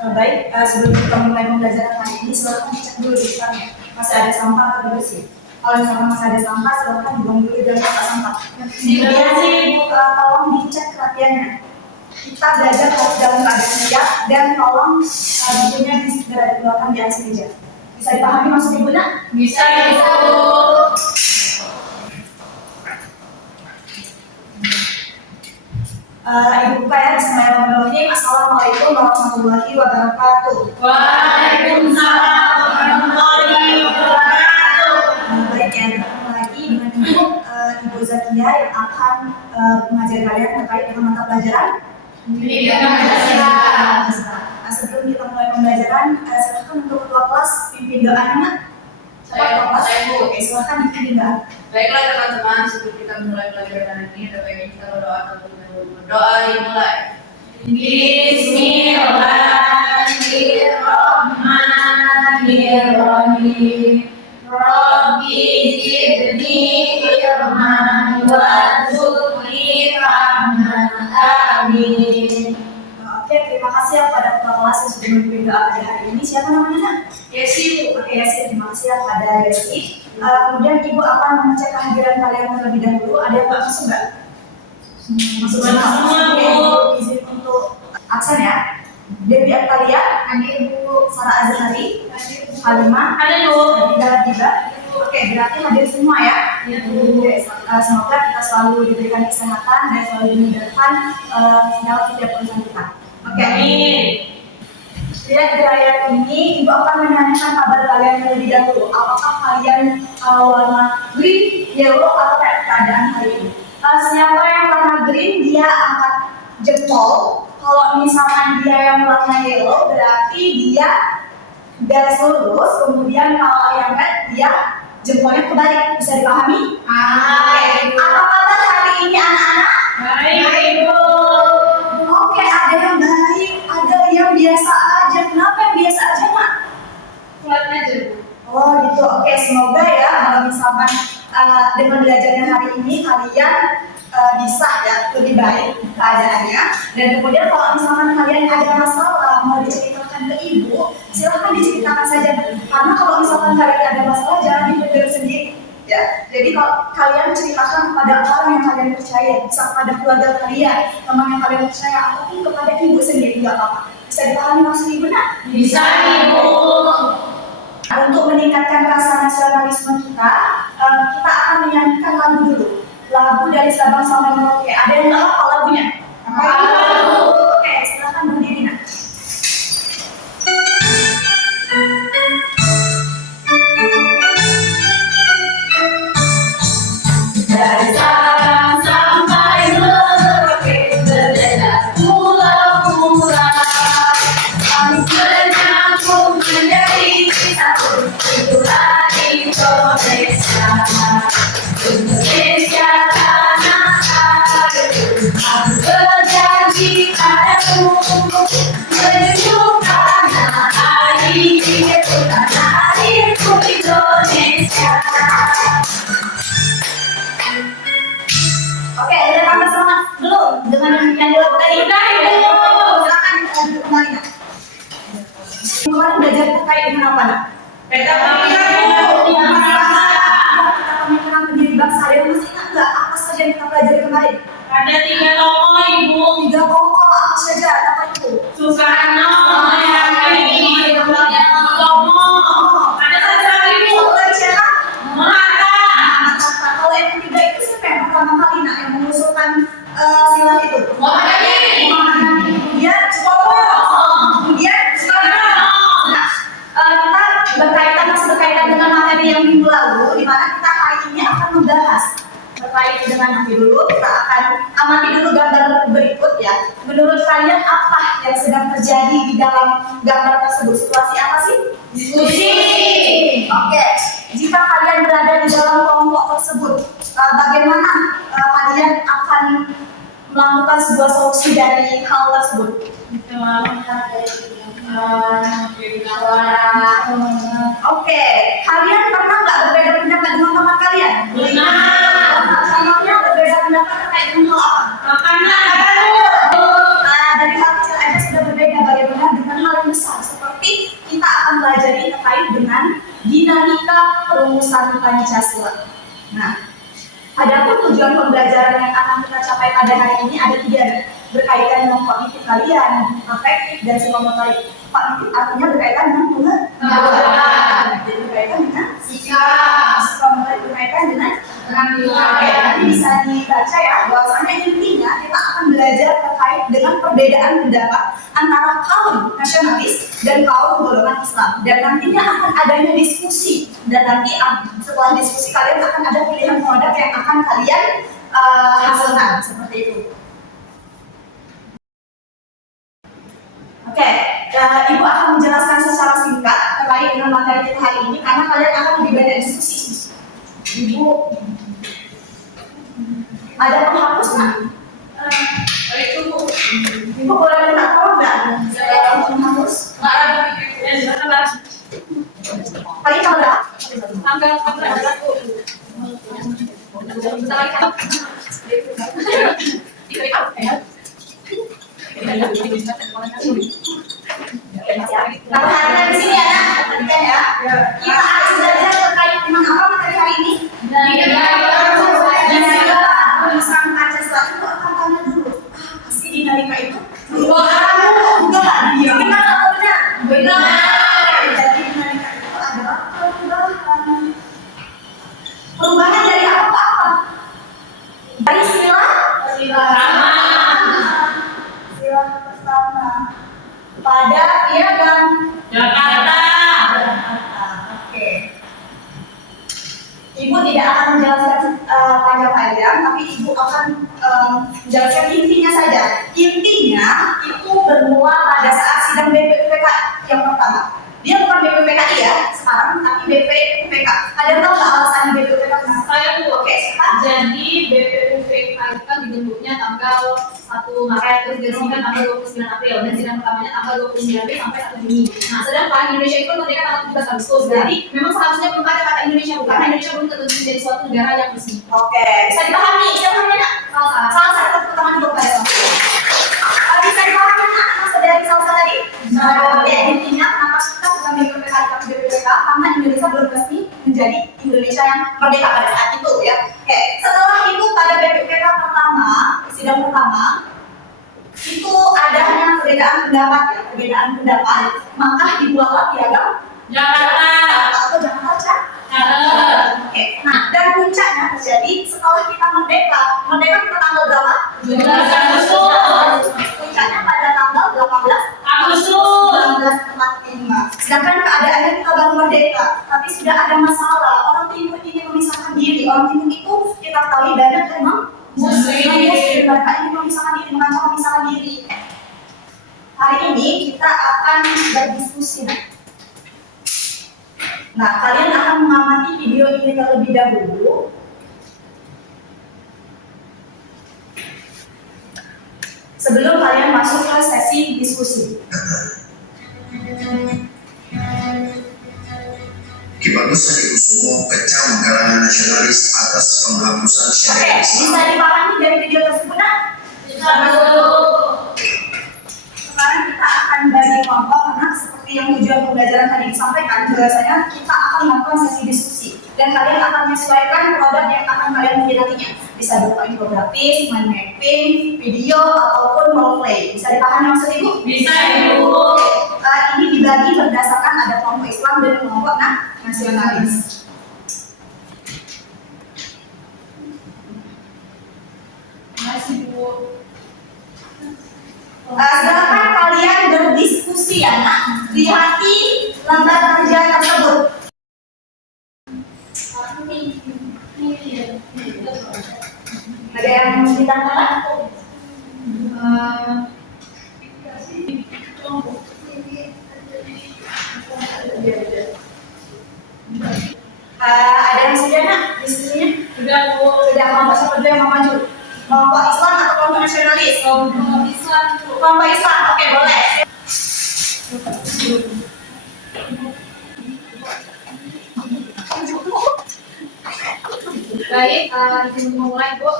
Sebelum kita mulai pembelajaran hari ini, silakan cek dulu di depannya masih ada sampah atau bersih. Kalau misalkan masih ada sampah, silakan dibuang dulu dan tempat sampah. Kemudian tolong dicek perhatiannya. Kita belajar harus dalam keadaan siap dan tolong bukunya segera dikeluarkan di atas meja. Bisa dipahami maksud ibu nak? Bisa, Bu. Ibu buka ya, bismillahirrahmanirrahim. Assalamualaikum warahmatullahi wabarakatuh. Waalaikumsalam warahmatullahi wabarakatuh. Baik ya, ketemu lagi dengan Ibu Zakia yang akan mengajar kalian terkait dengan mata pelajaran Pendidikan Pancasila. Sebelum kita mulai pembelajaran, silakan untuk ketua kelas pimpin doanya. Saya, Bu. Oke, silakan pimpin doa. Baiklah teman-teman, sebelum kita mulai pelajaran ini, ada baiknya kita berdoa terlebih dahulu. Berdoa dimulai. Bismillahirrahmanirrahim. Rabbi zidni ilman warzuqni rahman. Amin. Oke, terima kasih kepada ketua kelas yang sudah memimpin doa pada hari ini. Siapa namanya, Nak? Yesi, Bu. Oke, Yesi, terima kasih kepada Yesi. Kemudian Ibu akan mengecek kehadiran kalian terlebih dahulu. Ada yang nggak masuk nggak? Masuk semua. Oke, Ibu izin untuk absen ya. Dewi Artalia, Hadir, Bu. Sarah Azhari, Hadir, Bu. Halimah, Hadir, Bu. Tiba. Oke, berarti hadir semua ya. Ya, Bu. Oke, semoga kita selalu diberikan kesehatan dan selalu dimudahkan dalam setiap urusan kita. Oke. Amin. Lihat di layar ini, Ibu akan menanyakan kabar kalian terlebih dahulu. Apakah kalian warna green, yellow, atau kayak keadaan hari ini? Siapa yang warna green, dia angkat jempol. Kalau misalkan dia yang warna yellow, berarti dia garis lurus. Kemudian kalau yang red, dia jempolnya kebalik. Bisa dipahami? Oke. Apa kabar hari ini anak-anak? Baik, Bu. Oke, ada yang baik, ada yang biasa aja. Kenapa yang biasa aja, Mak? Kuat aja, Bu. Oh gitu, oke, semoga ya kalau misalkan dengan belajarnya hari ini kalian bisa ya lebih baik keadaannya. Dan kemudian kalau misalkan kalian ada masalah mau diceritakan ke ibu, silahkan diceritakan saja. Karena kalau misalkan kalian ada masalah jangan dipendam sendiri. Ya, jadi kalau kalian ceritakan kepada orang yang kalian percaya, bisa kepada keluarga kalian, teman yang kalian percaya, ataupun kepada ibu sendiri nggak apa-apa. Bisa dipahami maksud ibu nak? Bisa, Ibu. Untuk meningkatkan rasa nasionalisme kita, kita akan menyanyikan lagu dulu. Lagu dari Sabang sampai Merauke. Ada yang tahu apa lagunya? Oke, silakan berdiri nak. Dari Sabang sampai Merauke, berbeda pulau-pulau. Kami menyambung menjadi satu, itulah Indonesia. Indonesia tanah airku, aku berjanji padamu, menuju tanah airku Indonesia. Oke, udah tambah semangat belum dengan nyanyi lagu tadi? Udah, Ibu. Silakan duduk kembali nak. Kemarin belajar terkait dengan apa nak? Peta pemikiran, Bu. Pemikiran pendiri bangsa. Ada yang masih ingat nggak apa saja yang kita pelajari kemarin? Ada 3 tokoh, Ibu. 3 pokok apa saja? Apa itu? Soekarno, Haryadi, Tomo. Ada satu lagi, Bu. Dari siapa? Mahatta. Kalau yang ketiga itu siapa yang pertama kali nak yang mengusulkan sila itu? Muhammad Ali. Kemudian Soekarno. Kemudian Soekarno. Nah, kita masih berkaitan dengan materi yang minggu lalu, di mana kita hari ini akan membahas terkait dengan nanti dulu. Kita akan amati dulu gambar berikut ya. Menurut kalian apa yang sedang terjadi di dalam gambar tersebut? Situasi apa sih? Diskusi. Oke, jika kalian berada di dalam kelompok tersebut, bagaimana kalian akan melakukan sebuah solusi dari hal tersebut? Oke, kalian pernah nggak berbeda pendapat dengan teman kalian? Contohnya berbeda pendapat terkait dengan hal apa? Makanan. Dari hal kecil aja sudah berbeda. Bagaimana dengan hal yang perumusan Pancasila. Nah, adapun tujuan pembelajaran yang akan kita capai pada hari ini ada 3 nih, berkaitan dengan kognitif kalian, afektif, dan psikomotorik. Kognitif artinya berkaitan dengan pengetahuan, jadi berkaitan dengan sikap, psikomotorik berkaitan dengan oke, nanti bisa dibaca ya, bahwasanya intinya kita akan belajar terkait dengan perbedaan pendapat antara kaum nasionalis dan kaum golongan Islam, dan nantinya akan adanya diskusi, dan nanti setelah diskusi kalian akan ada pilihan produk yang akan kalian hasilkan seperti itu. Oke, Ibu akan menjelaskan secara singkat terkait dengan materi kita hari ini karena kalian akan lebih banyak diskusi. Ibu ada penghapus nggak? Ibu boleh minta tolong nggak? Penghapus? Kali tanggal? Tanggal. Nah, perhatikan di sini ya, perhatikan ya. Kita akan belajar terkait dengan apa materi hari ini? Perusahaan Pancasila itu akan tanya dulu. Apa sih dinamika itu? Perubahan. Iya. Benar atau benar? Benar. Jadi dinamika itu adalah perubahan. Perubahan dari apa ke apa? Dari sila pertama pada piagam Jakarta. Oke. Ibu tidak akan menjelaskan panjang-panjang, tapi Ibu akan menjelaskan intinya saja. Intinya itu bermula pada saat sidang BPUPK yang pertama. Dia bukan BPUPKI ya sekarang, tapi BPUPK. Ada tahu nggak alasan BPUPK kenapa? Saya Bu. Oke, Jadi BPUPK itu kan dibentuknya tanggal 1 Maret, terus diresmikan tanggal 29 April, dan sidang pertamanya tanggal 29 April sampai 1 Juni. Nah, sedangkan Indonesia itu merdeka tanggal 17 Agustus. Jadi memang seharusnya belum ada kata Indonesia, karena Indonesia belum tentu menjadi suatu negara yang resmi. Oke, bisa dipahami? Siapa namanya? Salah satu pertama dulu pada bisa dipahami nak maksud dari salsa tadi? Oke, intinya kenapa kita bukan BPUPK tapi BPUPK karena Indonesia belum resmi menjadi Indonesia yang merdeka pada saat itu ya. Oke, setelah itu pada BPUPK pertama, sidang pertama itu adanya perbedaan pendapat, maka dibuatlah piagam Jakarta atau Jakarta. Oke, nah dan puncaknya terjadi setelah kita merdeka kita tanggal berapa? 12 Agustus. Puncaknya pada tanggal 18 Agustus 1945. Sedangkan keadaannya kita baru merdeka, tapi sudah ada masalah. Orang Timur ingin memisahkan diri. Orang Timur itu kita ketahui banyak memang Muslim. Mereka ingin memisahkan diri, mengancam memisahkan diri. Hari ini kita akan berdiskusi. Nah, kalian akan mengamati video ini terlebih dahulu. Sebelum kalian masuk ke sesi diskusi. Kibagus Sadikusumo kecam kalangan nasionalis atas penghapusan Oke, syariat Islam. bisa dipahami dari video tersebut? Sekarang kita akan bagi kelompok karena seperti yang tujuan pembelajaran tadi disampaikan, biasanya kita akan melakukan sesi diskusi dan kalian akan menyesuaikan produk yang akan kalian bikin nantinya. Bisa berupa infografis, mind mapping, video ataupun role play. Bisa dipahami maksud Ibu? Bisa, Ibu. Ini dibagi berdasarkan ada kelompok Islam dan kelompok nasionalis. Masih Bu. Silakan kalian berdiskusi ya nak, lihati lembar kerja tersebut. Ada yang mau ditambahkan? Ada yang sudah nak diskusinya? Sudah Bu. Sudah, kelompok siapa dulu yang mau maju? Kelompok Islam atau kelompok nasionalis? Kelompok Islam Bu. Kelompok Islam, oke boleh. Baik, izin memulai Bu.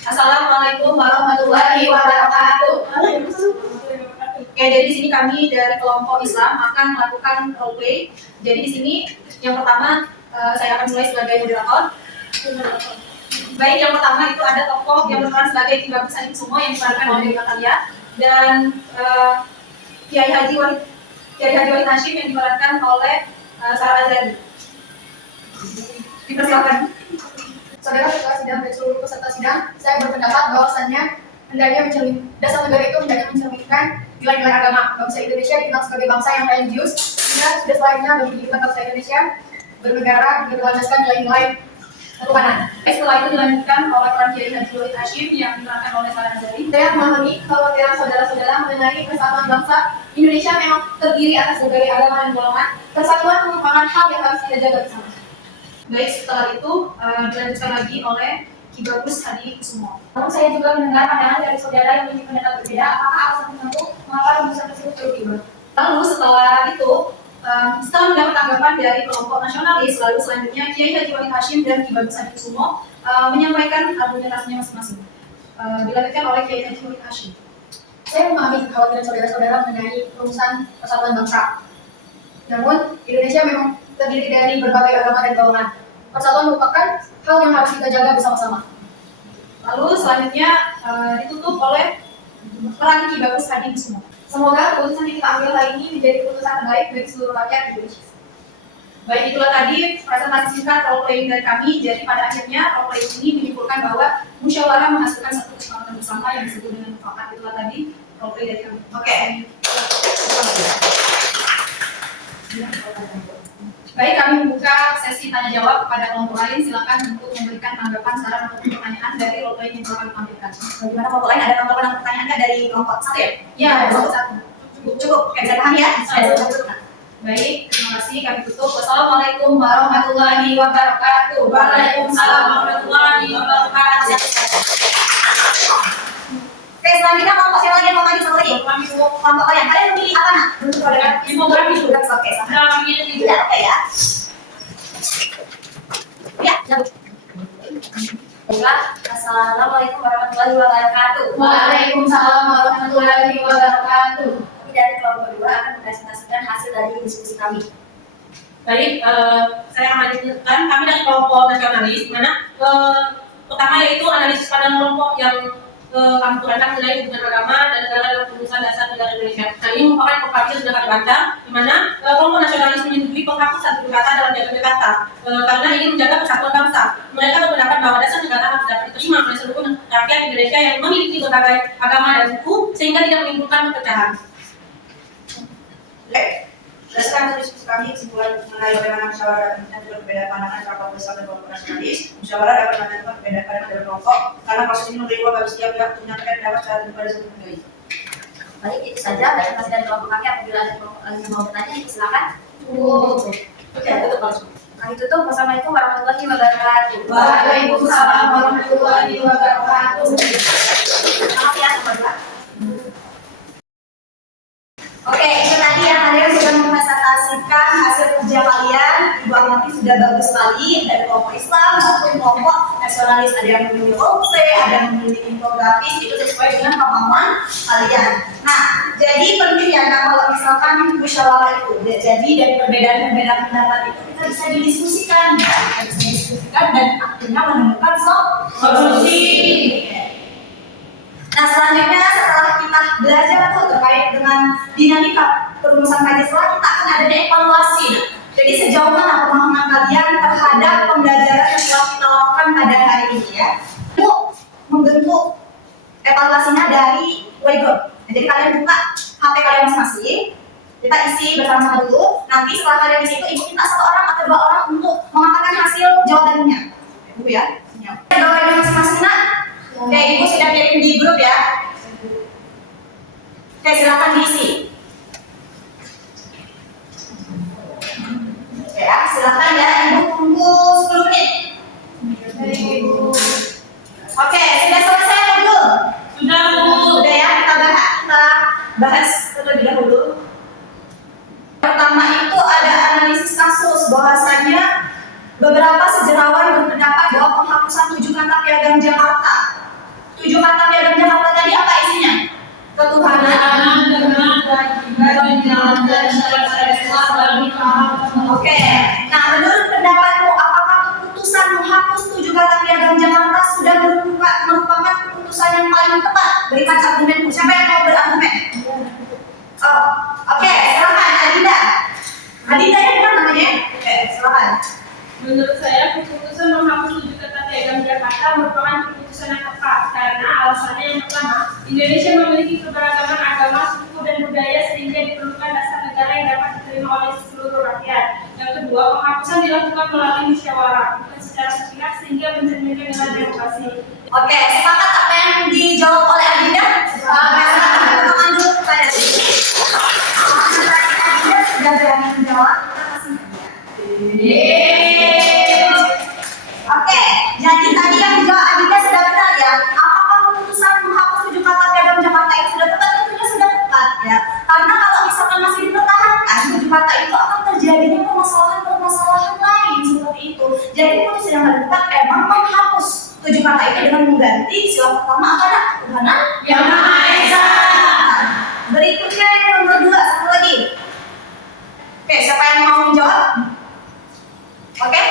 Assalamualaikum warahmatullahi wabarakatuh. Oke, jadi di sini kami dari kelompok Islam akan melakukan role play. Jadi di sini yang pertama Saya akan mulai sebagai moderator. Baik, yang pertama itu ada tokoh yang berperan sebagai Ki Bagus Hadikusumo yang diperankan oleh Natalia, dan Kiai Haji Wahid Hashim yang diperankan oleh Sarah Azhari. Dipersilakan. Saudara ketua sidang dan seluruh peserta sidang, saya berpendapat bahwasannya dasar negara itu hendaknya mencerminkan nilai-nilai agama. Bangsa Indonesia dikenal sebagai bangsa yang religius, sehingga sudah selayaknya bagi kita bangsa Indonesia bernegara berlandaskan nilai-nilai ketuhanan. Setelah itu dilanjutkan oleh peran Kiai Haji Wahid Hashim yang diperankan oleh Sarah Azhari. Saya memahami kekhawatiran saudara-saudara mengenai persatuan bangsa Indonesia memang terdiri atas berbagai agama dan golongan. Persatuan merupakan hal yang harus kita jaga bersama. Baik, setelah itu dilanjutkan lagi oleh Ki Bagus Hadikusumo. Namun saya juga mendengar pandangan dari saudara yang memiliki pendapat berbeda. Apakah alasan tertentu mengapa rumusan tersebut perlu diubah? Lalu setelah itu, setelah mendapat tanggapan dari kelompok nasionalis, lalu selanjutnya Kiai Haji Wahid Hashim dan Ki Bagus Hadikusumo menyampaikan argumentasinya masing-masing. Dilanjutkan oleh Kiai Haji Wahid Hashim. Saya memahami kekhawatiran saudara-saudara mengenai rumusan persatuan bangsa. Namun, Indonesia memang terdiri dari berbagai agama dan golongan. Persatuan merupakan hal yang harus kita jaga bersama-sama. Lalu selanjutnya ditutup oleh peran Ki Bagus Hadikusumo. Semoga keputusan yang kita ambil hari ini menjadi keputusan terbaik bagi seluruh rakyat Indonesia. Baik, itulah tadi presentasi singkat role playing dari kami. Jadi pada akhirnya role playing ini menyimpulkan bahwa musyawarah menghasilkan satu kesepakatan bersama yang disebut dengan mufakat. Itulah tadi role play dari kami. Oke. Baik, kami membuka sesi tanya jawab kepada kelompok lain. Silakan untuk memberikan tanggapan, saran ataupun pertanyaan dari role play yang telah kami tampilkan. Bagaimana kelompok lain? Ada tanggapan pertanyaan nggak dari kelompok satu ya? Ya, satu. Cukup. Oke, bisa paham ya? Baik, terima kasih. Kami tutup. Wassalamualaikum warahmatullahi wabarakatuh. Waalaikumsalam warahmatullahi wabarakatuh. Oke, selanjutnya kelompok siapa lagi yang mau maju? Satu lagi. Kelompok kalian. Kalian memilih apa nak? Demografi. Oke, sama. Ya, oke ya. Ya, lanjut. Assalamualaikum warahmatullahi wabarakatuh. Waalaikumsalam warahmatullahi wabarakatuh. Kami dari kelompok 2 akan mempresentasikan hasil dari diskusi kami. Baik, saya akan lanjutkan. Kami dari kelompok nasionalis, di mana pertama yaitu analisis pandang kelompok yang kami turunkan mengenai hubungan agama dan negara dalam perumusan dasar negara Indonesia. Nah, ini merupakan proklamasi yang sudah kami baca, di mana kelompok nasionalis menyetujui penghapusan tujuh kata dalam Piagam Jakarta karena ingin menjaga persatuan bangsa. Mereka berpendapat bahwa dasar negara harus dapat diterima oleh seluruh rakyat Indonesia yang memiliki berbagai agama dan suku sehingga tidak menimbulkan perpecahan. Berdasarkan diskusi kami, kesimpulan mengenai bagaimana musyawarah dan juga perbedaan pandangan antara kelompok Islam dan kelompok nasionalis, musyawarah dapat menentukan perbedaan pandangan dari kelompok karena proses ini memberi ruang bagi setiap pihak untuk menyampaikan pendapat secara terbuka dan seluruh. Baik, itu saja presentasi dari kelompok kami. Apabila ada kelompok lain yang mau bertanya, silakan. Oke, tutup langsung. Kami tutup. Wassalamualaikum warahmatullahi wabarakatuh. Waalaikumsalam warahmatullahi wabarakatuh. Maaf ya, nomor 2. Oke, itu tadi ya, kalian sudah mempresentasikan hasil kerja kalian. Ibu Amati sudah bagus sekali dari kelompok Islam maupun kelompok nasionalis. Ada yang memilih OP, ada yang memilih infografis, itu sesuai dengan kemampuan kalian. Nah, jadi penting ya, kalau misalkan musyawarah itu, jadi dari perbedaan-perbedaan pendapat itu kita bisa didiskusikan, ya. Kita bisa didiskusikan dan akhirnya menemukan solusi. Nah, selanjutnya setelah kita belajar tuh terkait dengan dinamika perumusan Pancasila, kita akan ada evaluasi. Jadi sejauh mana pemahaman kalian terhadap pembelajaran yang telah kita lakukan pada hari ini ya. Itu membentuk evaluasinya dari Webgroup. Nah, jadi kalian buka HP kalian masing-masing, kita isi bersama-sama dulu. Nanti setelah kalian isi itu, ibu minta 1 orang atau 2 orang untuk mengatakan hasil jawabannya. Ibu ya, jawabannya masing-masing nak. Oke, ibu sudah kirim di grup ya. Oke, silakan diisi. Oke ya, silakan ya. Ibu tunggu 10 menit. Oke, sudah selesai atau belum? Sudah, Bu. Sudah ya, kita bahas terlebih dahulu. Pertama itu ada analisis kasus, bahwasanya beberapa sejarawan berpendapat bahwa penghapusan 7 kata Piagam Jakarta. 7 kata Piagam Jakarta tadi apa isinya? Ketuhanan dengan kewajiban dan Oke. Nah, menurut pendapat paling tepat? Berikan argumenku. Siapa yang mau berargumen? Oh, oke, silakan Adinda. Adinda ya bukan namanya? Oke, silakan. Menurut saya, keputusan menghapus 7 kata piagam Jakarta merupakan keputusan yang tepat karena alasannya yang pertama, Indonesia memiliki keberagaman agama, suku, dan budaya sehingga diperlukan dasar negara yang dapat diterima oleh seluruh rakyat. Yang kedua, penghapusan dilakukan melalui musyawarah, bukan secara sepihak sehingga mencerminkan dengan demokrasi. Oke, sepakat apa yang dijawab oleh Adinda? Sepakat. Tangan dulu kepada Adinda. Adinda sudah berani menjawab. Kita kasih hadiah. Oke, jadi tadi yang dijawab Adinda sudah benar ya. Apakah keputusan menghapus 7 kata piagam Jakarta itu sudah tepat? Tentunya sudah tepat ya. Karena kalau misalkan masih dipertahankan 7 kata itu akan terjadinya permasalahan lain seperti itu. Jadi keputusan yang paling tepat emang menghapus 7 kata itu dengan mengganti sila pertama apa nak? Tuhanan Yang Maha Esa. Berikutnya yang nomor 2, satu lagi. Oke, siapa yang mau menjawab? Oke,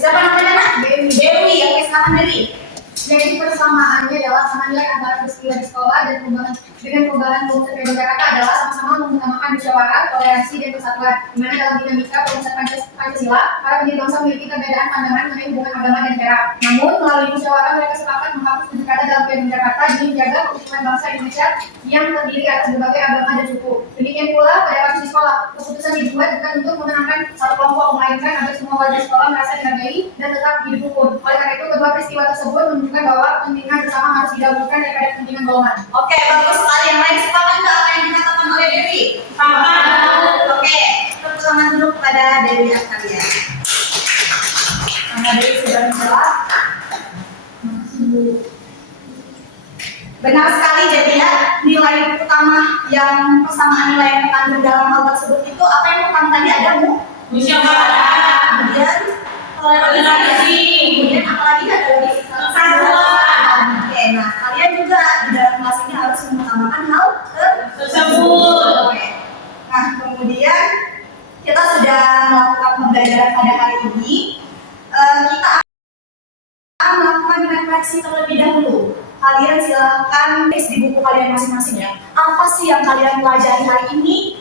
siapa namanya nak? Dewi. Oke, silakan Dewi. Jadi persamaannya adalah sama nilai antara peristiwa di sekolah dan perubahan keputusan piagam Jakarta adalah sama-sama mengutamakan musyawarah, toleransi, dan persatuan. Di mana dalam dinamika perusahaan Pancasila, para pendiri bangsa memiliki perbedaan pandangan mengenai hubungan agama dan negara. Namun melalui musyawarah mereka sepakat menghapus 7 kata dalam piagam Jakarta demi menjaga keutuhan bangsa Indonesia yang terdiri atas berbagai agama dan suku. Demikian pula pada waktu di sekolah, keputusan dibuat bukan untuk menenangkan satu kelompok, melainkan agar semua warga sekolah merasa dihargai dan tetap hidup rukun. Oleh karena itu, kedua peristiwa tersebut menunjukkan bahwa kepentingan bersama harus didahulukan daripada kepentingan golongan. Oke, bagus sekali. Yang lain sepakat nggak apa yang dikatakan oleh Dewi? Sepakat. Oke, tepuk tangan dulu kepada Dewi Arkadia. Karena Dewi sudah menjawab. Benar sekali, jadi ya nilai utama yang persamaan nilai yang terkandung dalam hal tersebut itu apa yang pertama tadi ada Musyawarah. kemudian Toleransi. kemudian apalagi ada lagi Persatuan. Oke, nah kalian juga di dalam kelas ini harus mengutamakan hal Tersebut. Oke. Nah kemudian kita sudah melakukan pembelajaran pada hari ini. Kita akan melakukan refleksi terlebih dahulu. Kalian silahkan tulis di buku kalian masing-masing ya. Apa sih yang kalian pelajari hari ini?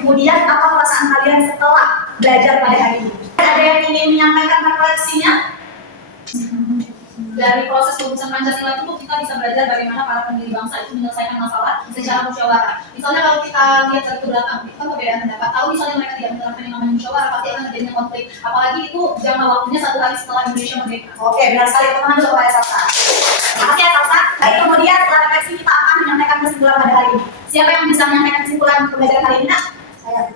Kemudian apa perasaan kalian setelah belajar pada hari ini? Ada yang ingin menyampaikan refleksinya? Dari proses keputusan Pancasila itu kita bisa belajar bagaimana para pendiri bangsa itu menyelesaikan masalah secara musyawarah. Misalnya kalau kita lihat dari ke belakang, itu kan perbedaan pendapat. Tahu misalnya mereka tidak menerapkan yang namanya musyawarah, pasti akan terjadi konflik. Apalagi itu jangka waktunya 1 hari setelah Indonesia merdeka. Oke, benar sekali teman-teman dulu kepada Salsa. Terima kasih ya Salsa. Baik, kemudian setelah refleksi kita akan menyampaikan kesimpulan pada hari ini. Siapa yang bisa menyampaikan kesimpulan pembelajaran hari ini? Nak? Saya.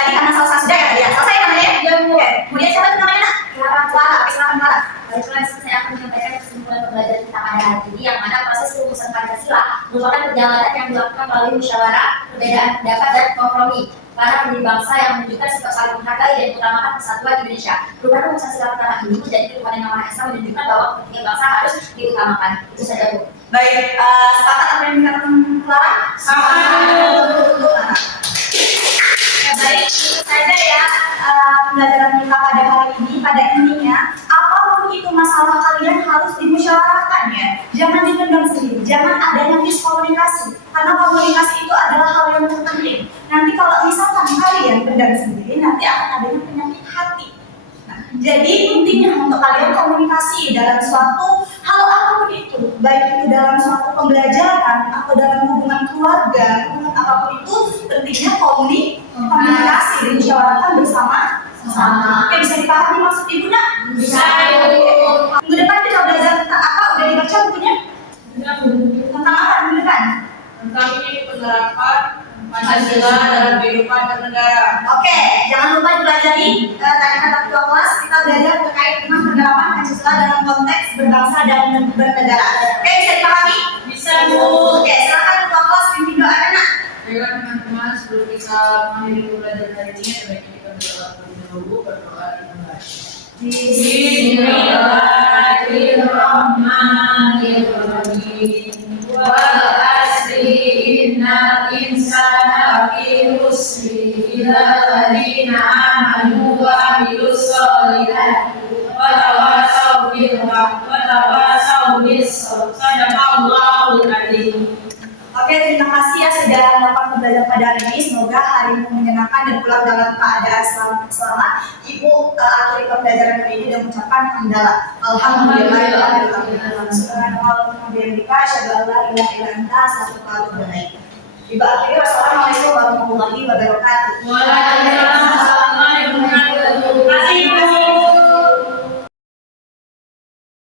Tadi karena Salsa sudah ya tadi ya. Salsa ya namanya? Ya, Bu. Kemudian siapa itu namanya nak? Clara. Oke, silakan Clara. Baiklah, saya akan menyampaikan kesimpulan pembelajaran kita pada hari ini, yang mana proses rumusan Pancasila merupakan perjalanan yang dilakukan melalui musyawarah, perbedaan pendapat, dan kompromi para pendiri bangsa yang menunjukkan sikap saling menghargai dan mengutamakan persatuan Indonesia. Perubahan rumusan sila pertama ini menjadi perubahan yang Maha Esa menunjukkan bahwa kepentingan bangsa harus diutamakan. Itu saja, Bu. Baik, sepakat apa yang dikatakan Clara? Sepakat. Ya, baik, itu saja ya pembelajaran kita pada hari ini. Pada intinya, apapun itu masalah kalian harus dimusyawarahkan ya. Jangan dipendam sendiri, jangan adanya miskomunikasi. Karena komunikasi itu adalah hal yang terpenting. Nanti kalau misalkan kalian pendam sendiri, nanti akan adanya penyakit hati. Jadi pentingnya untuk kalian komunikasi dalam suatu hal apapun itu, baik itu dalam suatu pembelajaran atau dalam hubungan keluarga, hubungan apapun itu, pentingnya komunikasi dimusyawarahkan bersama-sama. Oke, bisa dipahami maksud ibunya? Bisa. Minggu depan kita belajar tentang apa? Udah dibaca bukunya? Tentang apa minggu depan? Tentang ini penerapan Pancasila dalam kehidupan bernegara. Oke, jangan lupa dipelajari tadi kata ketua kelas, kita belajar terkait dengan penerapan Pancasila dalam konteks berbangsa dan bernegara. Oke, bisa dipahami? Bisa, Bu. Oke, silakan ketua kelas pimpin doa anak. Baiklah teman-teman, sebelum kita mengakhiri pembelajaran hari ini, sebaiknya kita berdoa terlebih dahulu. Berdoa kita membaca. Bismillahirrahmanirrahim. Wal asri innal insana lafi khusr illa alladziina aamanu wa 'amilus shalihati wa tawassaw bil haqqi wa tawassaw wallahu Sadaqallahul adzim. Oke, terima kasih ya sudah dapat belajar pada hari ini. Semoga harimu menyenangkan dan pulang dalam keadaan selamat. Ibu akhiri pembelajaran hari ini dan mengucapkan hamdalah. Alhamdulillah. Subhanallah wa bihamdika asyhadu an la ilaha illa anta astaghfiruka wa atubu ilaik. Ibu akhiri wassalamualaikum warahmatullahi wabarakatuh. Waalaikumsalam warahmatullahi wabarakatuh. Terima kasih.